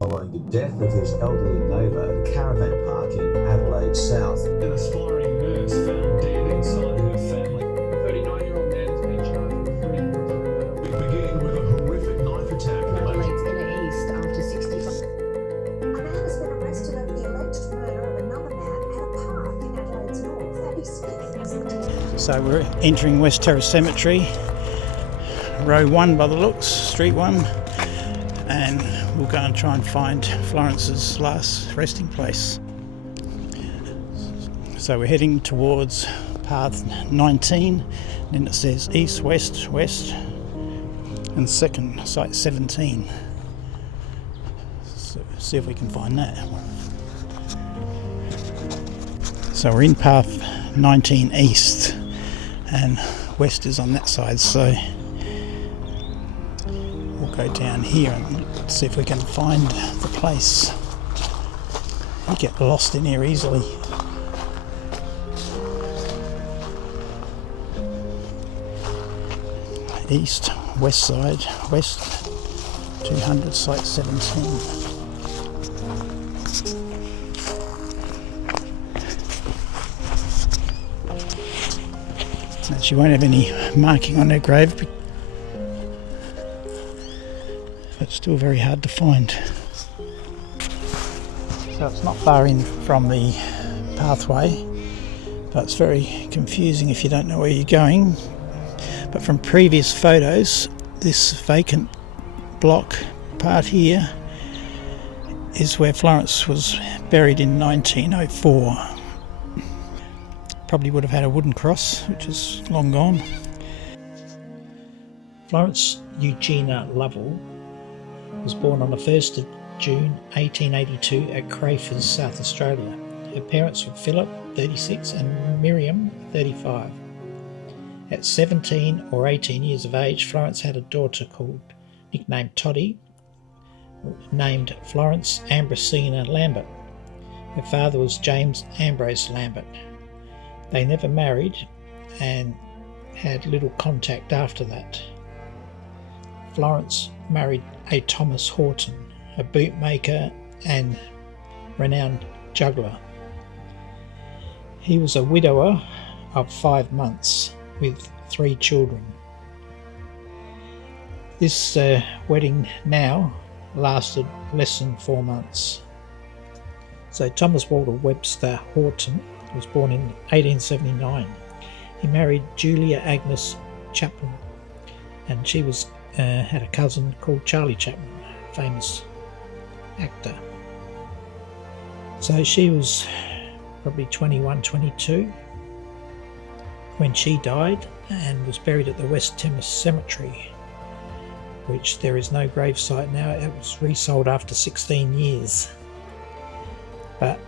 Following the death of his elderly neighbour at a caravan park in Adelaide South. An aspiring nurse found dead inside her family. A 39-year-old man has been charged with three murder. We begin with a horrific knife attack. Adelaide's inner east after 65. A man has been arrested over the alleged murder of another man at a park in Adelaide's north. Abby Smith. So we're entering West Terrace Cemetery, row 1 by the looks, street 1, and we'll go and try and find Florence's last resting place. So we're heading towards path 19, and then it says east, west, west, and second site 17. So see if we can find that. So we're in path 19 east, and west is on that side, so we'll go down here and see if we can find the place. You get lost in here easily. East, west side, west 200, site 17. And she won't have any marking on her grave, but it's still very hard to find. So it's not far in from the pathway, but it's very confusing if you don't know where you're going. But from previous photos, this vacant block part here is where Florence was buried in 1904. Probably would have had a wooden cross, which is long gone. Florence Eugenia Lovell was born on the 1st of June 1882 at Crayford, South Australia. Her parents were Philip, 36, and Miriam, 35. At 17 or 18 years of age, Florence had a daughter nicknamed Toddy, named Florence Ambrosina Lambert. Her father was James Ambrose Lambert. They never married and had little contact after that. Florence married a Thomas Horton, a bootmaker and renowned juggler. He was a widower of 5 months with 3 children. This wedding now lasted less than 4 months. So Thomas Walter Webster Horton was born in 1879. He married Julia Agnes Chapman, and she had a cousin called Charlie Chapman, a famous actor. So she was probably 21, 22 when she died, and was buried at the West Terrace Cemetery, which there is no gravesite now. It was resold after 16 years. But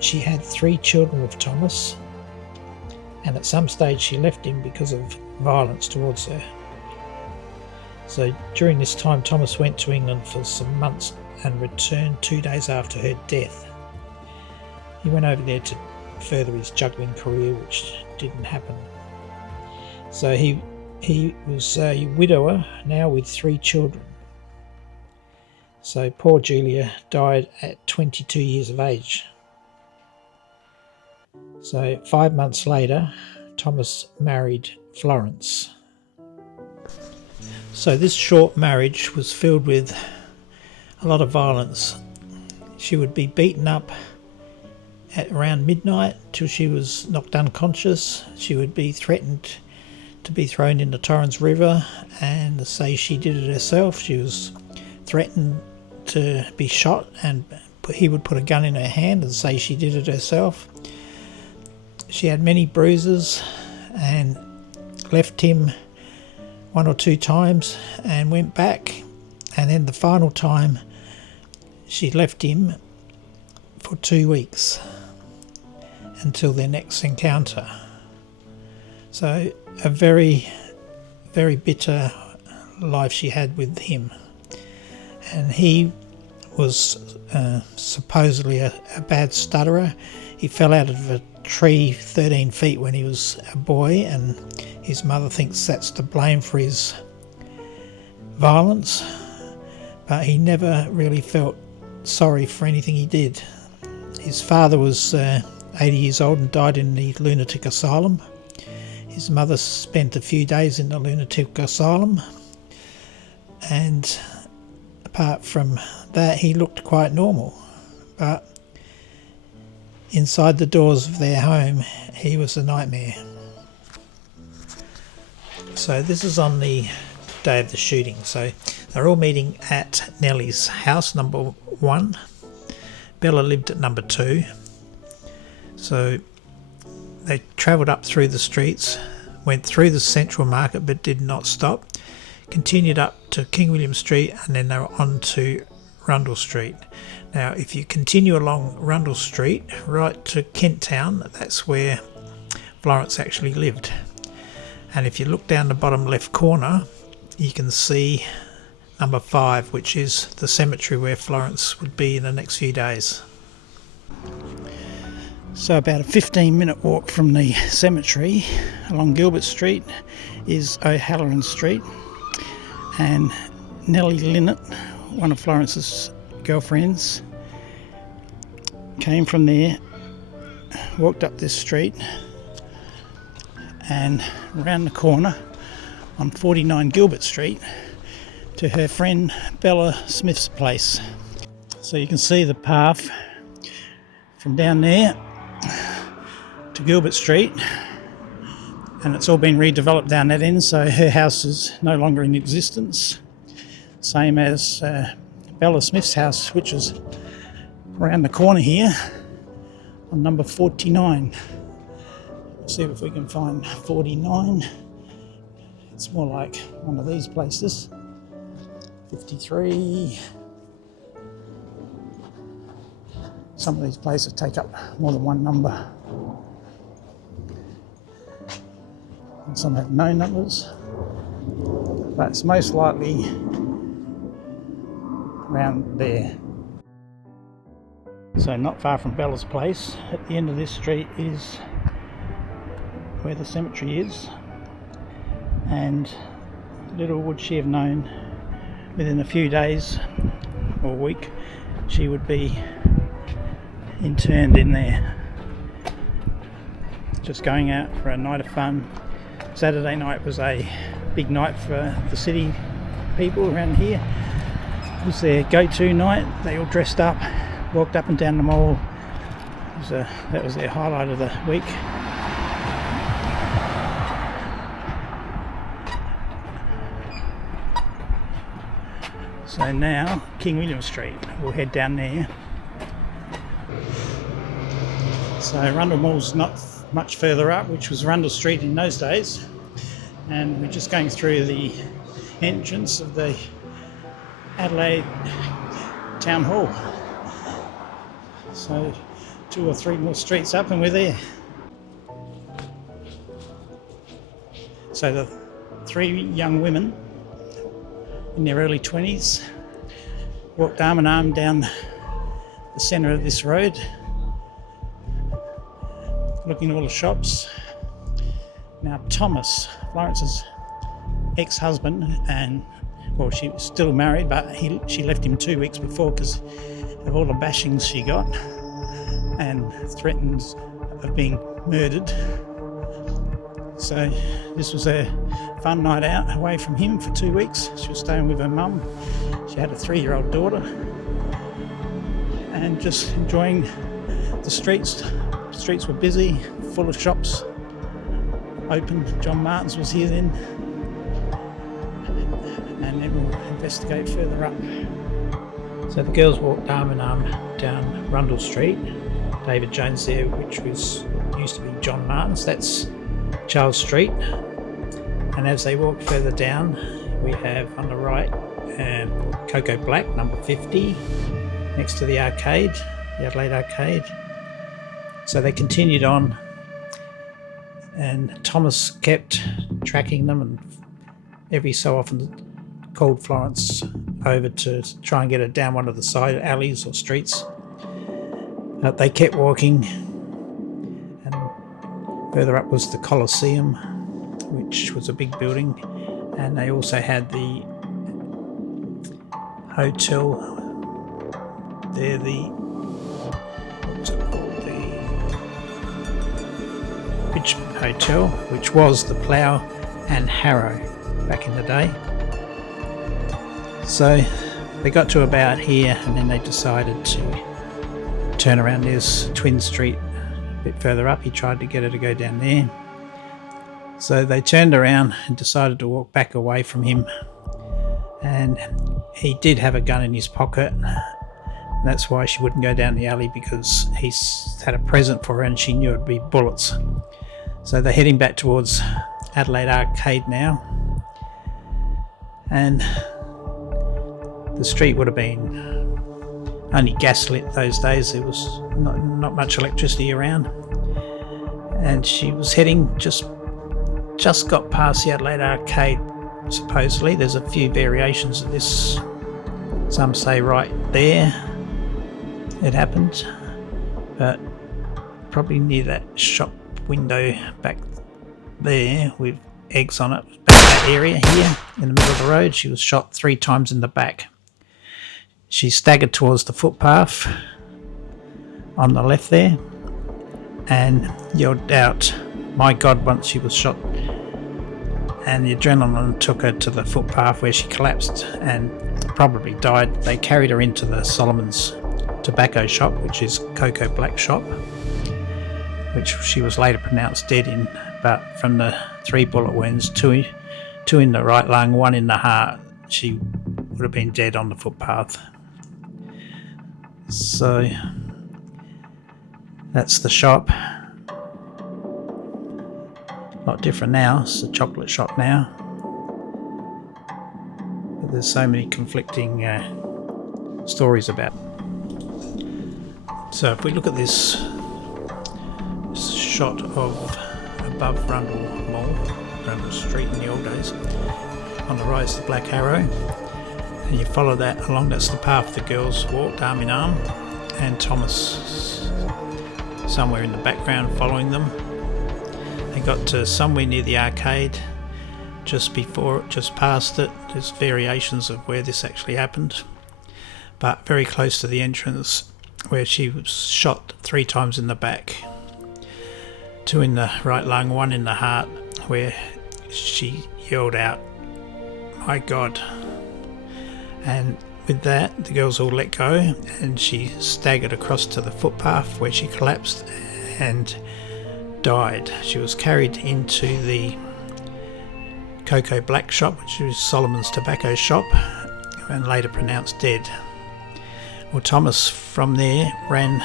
she had 3 children with Thomas, and at some stage she left him because of violence towards her. So during this time, Thomas went to England for some months and returned 2 days after her death. He went over there to further his juggling career, which didn't happen. So he was a widower now with 3 children. So poor Julia died at 22 years of age. So 5 months later, Thomas married Florence. So this short marriage was filled with a lot of violence. She would be beaten up at around midnight till she was knocked unconscious. She would be threatened to be thrown in the Torrens River and say she did it herself. She was threatened to be shot, and he would put a gun in her hand and say she did it herself. She had many bruises and left him 1 or 2 times and went back, and then the final time she left him for 2 weeks until their next encounter. So a very, very bitter life she had with him. And he was supposedly a bad stutterer. He fell out of a tree 13 feet when he was a boy, and his mother thinks that's to blame for his violence, but he never really felt sorry for anything he did. His father was 80 years old and died in the lunatic asylum. His mother spent a few days in the lunatic asylum, and apart from that, he looked quite normal. But inside the doors of their home, he was a nightmare. So this is on the day of the shooting. So they're all meeting at Nellie's house, number 1. Bella lived at number 2. So they travelled up through the streets, went through the Central Market but did not stop, continued up to King William Street, and then they were on to Rundle Street. Now if you continue along Rundle Street right to Kent Town, that's where Florence actually lived. And if you look down the bottom left corner, you can see number 5, which is the cemetery where Florence would be in the next few days. So about a 15-minute walk from the cemetery along Gilbert Street is O'Halloran Street, and Nellie Linnett, one of Florence's girlfriends, came from there, walked up this street and round the corner on 49 Gilbert Street to her friend Bella Smith's place. So you can see the path from down there to Gilbert Street, and it's all been redeveloped down that end, so her house is no longer in existence, same as Bella Smith's house, which is around the corner here on number 49. See if we can find 49. It's more like one of these places. 53. Some of these places take up more than one number. And some have no numbers. But it's most likely around there. So not far from Bella's place, at the end of this street is where the cemetery is, and little would she have known, within a few days or week, she would be interned in there. Just going out for a night of fun. Saturday night was a big night for the city people around here. It was their go-to night. They all dressed up, walked up and down the mall. That was their highlight of the week. So now, King William Street, we'll head down there. So Rundle Mall's not much further up, which was Rundle Street in those days. And we're just going through the entrance of the Adelaide Town Hall. So 2 or 3 more streets up and we're there. So the 3 young women in their early 20s walked arm in arm down the centre of this road, looking at all the shops. Now Thomas, Florence's ex-husband, and well, she was still married, but she left him 2 weeks before because of all the bashings she got and threats of being murdered. So this was a fun night out away from him for 2 weeks. She was staying with her mum. She had a 3-year-old daughter, and just enjoying the streets. The streets were busy, full of shops open. John Martin's was here then, and then we'll investigate further up. So the girls walked arm in arm down Rundle Street. David Jones there, which used to be John Martin's. That's Charles Street. And as they walk further down, we have on the right Coco Black, number 50, next to the arcade, the Adelaide Arcade. So they continued on, and Thomas kept tracking them and every so often called Florence over to try and get her down one of the side alleys or streets. They kept walking, and further up was the Colosseum, which was a big building, and they also had the hotel there, what's it called, the Richmond Hotel, which was the Plough and Harrow back in the day. So they got to about here, and then they decided to turn around. There's Twin Street a bit further up. He tried to get her to go down there. So they turned around and decided to walk back away from him. And he did have a gun in his pocket. And that's why she wouldn't go down the alley, because he's had a present for her and she knew it'd be bullets. So they're heading back towards Adelaide Arcade now. And the street would have been only gaslit those days. There was not much electricity around. And she was heading, just got past the Adelaide Arcade, supposedly. There's a few variations of this. Some say right there it happened, but probably near that shop window back there with eggs on it, back that area here in the middle of the road. She was shot 3 times in the back. She staggered towards the footpath on the left there and yelled out, "My God," once she was shot. And the adrenaline took her to the footpath, where she collapsed and probably died. They carried her into the Solomon's tobacco shop, which is Cocoa Black shop, which she was later pronounced dead in. But from the 3 bullet wounds, two in the right lung, 1 in the heart, she would have been dead on the footpath. So that's the shop. A lot different now. It's a chocolate shop now. But there's so many conflicting stories about it. So if we look at this shot of above Rundle Mall, Rundle Street in the old days, on the right is the Black Arrow, and you follow that along. That's the path the girls walked arm in arm, and Thomas somewhere in the background following them. They got to somewhere near the arcade, just past it. There's variations of where this actually happened, but very close to the entrance, where she was shot 3 times in the back, 2 in the right lung, 1 in the heart, where she yelled out, "My God." And with that, the girls all let go, and she staggered across to the footpath, where she collapsed and died. She was carried into the Cocoa Black shop, which is Solomon's tobacco shop, and later pronounced dead. Well, Thomas from there ran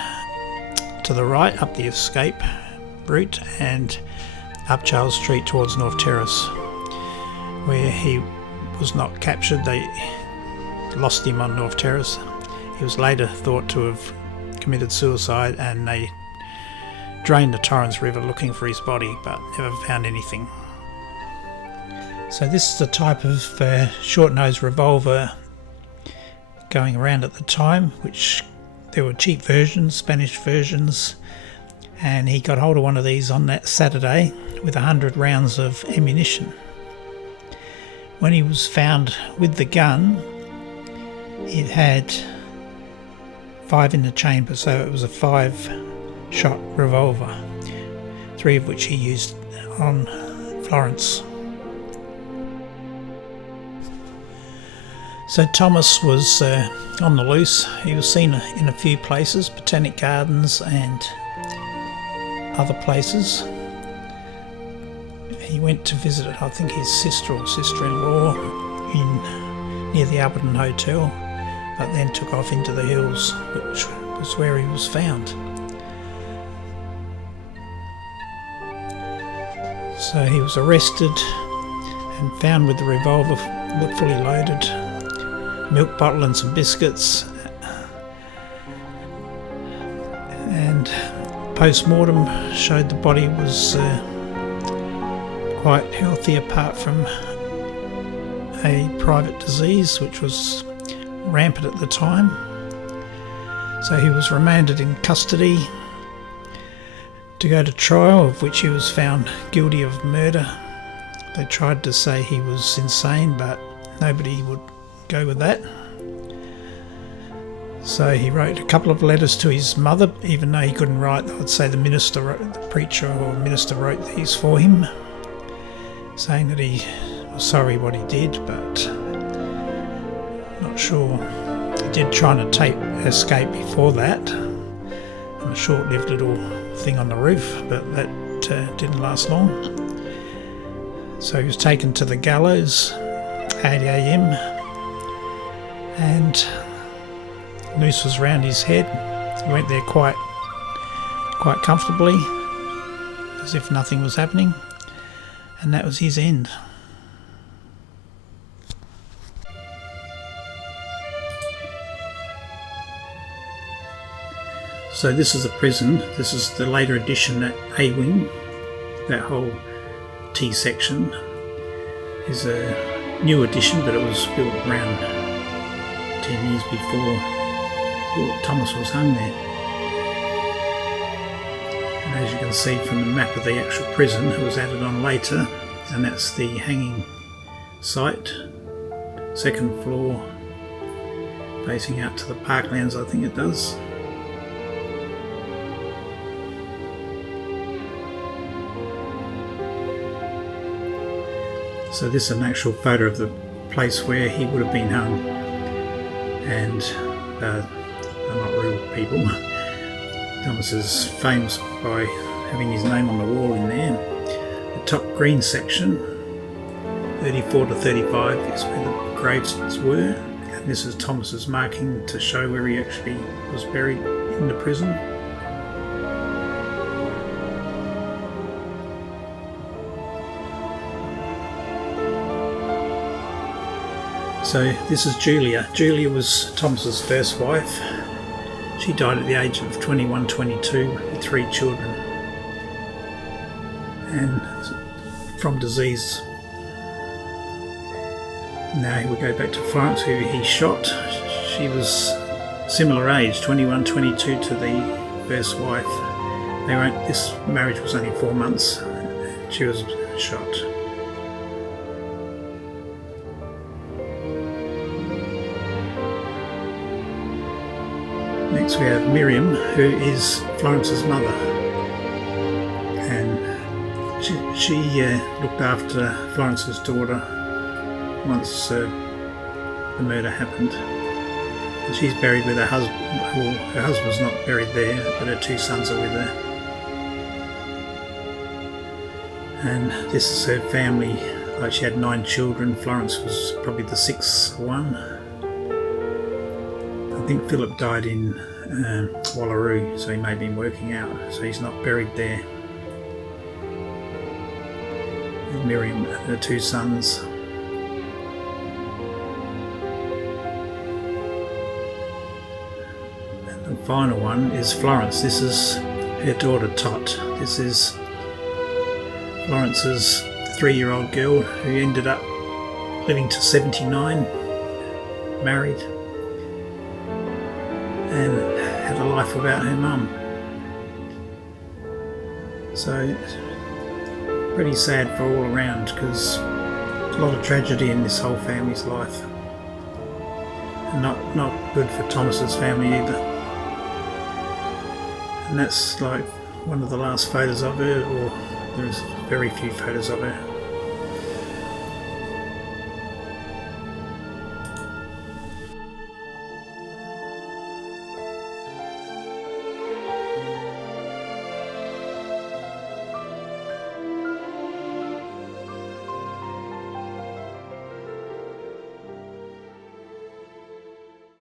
to the right up the escape route and up Charles Street towards North Terrace, where he was not captured. They lost him on North Terrace. He was later thought to have committed suicide, and they drained the Torrens River looking for his body, but never found anything. So this is the type of short-nosed revolver going around at the time, which there were cheap versions, Spanish versions, and he got hold of one of these on that Saturday with 100 rounds of ammunition. When he was found with the gun, it had 5 in the chamber, so it was a 5-shot revolver, 3 of which he used on Florence. So Thomas was on the loose. He was seen in a few places, Botanic Gardens and other places. He went to visit, I think, his sister or sister-in-law near the Alberton Hotel, but then took off into the hills, which was where he was found. So he was arrested and found with the revolver fully loaded, milk bottle and some biscuits, and post-mortem showed the body was quite healthy apart from a private disease which was rampant at the time. So he was remanded in custody to go to trial, of which he was found guilty of murder. They tried to say he was insane, but nobody would go with that. So he wrote a couple of letters to his mother, even though he couldn't write. I'd say the preacher or minister wrote these for him, saying that he was sorry what he did, but not sure. He did try to escape before that, a short-lived little thing on the roof, but that didn't last long. So he was taken to the gallows, 8 a.m, and noose was round his head. He went there quite comfortably, as if nothing was happening, and that was his end. So this is the prison. This is the later addition at A Wing. That whole T section is a new addition, but it was built around 10 years before Thomas was hung there. And as you can see from the map of the actual prison, it was added on later, and that's the hanging site, second floor, facing out to the parklands, I think it does. So this is an actual photo of the place where he would have been hung, and they're not real people. Thomas is famous by having his name on the wall in there. The top green section, 34 to 35, is where the graves were, and this is Thomas's marking to show where he actually was buried in the prison. So this is Julia. Julia was Thomas's first wife. She died at the age of 21, 22 with 3 children, and from disease. Now we go back to Florence, who he shot. She was similar age, 21, 22 to the first wife. This marriage was only 4 months. She was shot. Next we have Miriam, who is Florence's mother, and she looked after Florence's daughter once the murder happened. And she's buried with her husband. Well, her husband's not buried there, but her 2 sons are with her. And this is her family. Like, she had 9 children. Florence was probably the 6th one. I think Philip died in Wallaroo, so he may have been working out, so he's not buried there. And Miriam and her 2 sons. And the final one is Florence. This is her daughter Tot. This is Florence's 3-year-old girl who ended up living to 79, married, and had a life without her mum. So pretty sad for all around, because a lot of tragedy in this whole family's life, and not good for Thomas's family either. And that's like one of the last photos of her, or there's very few photos of her.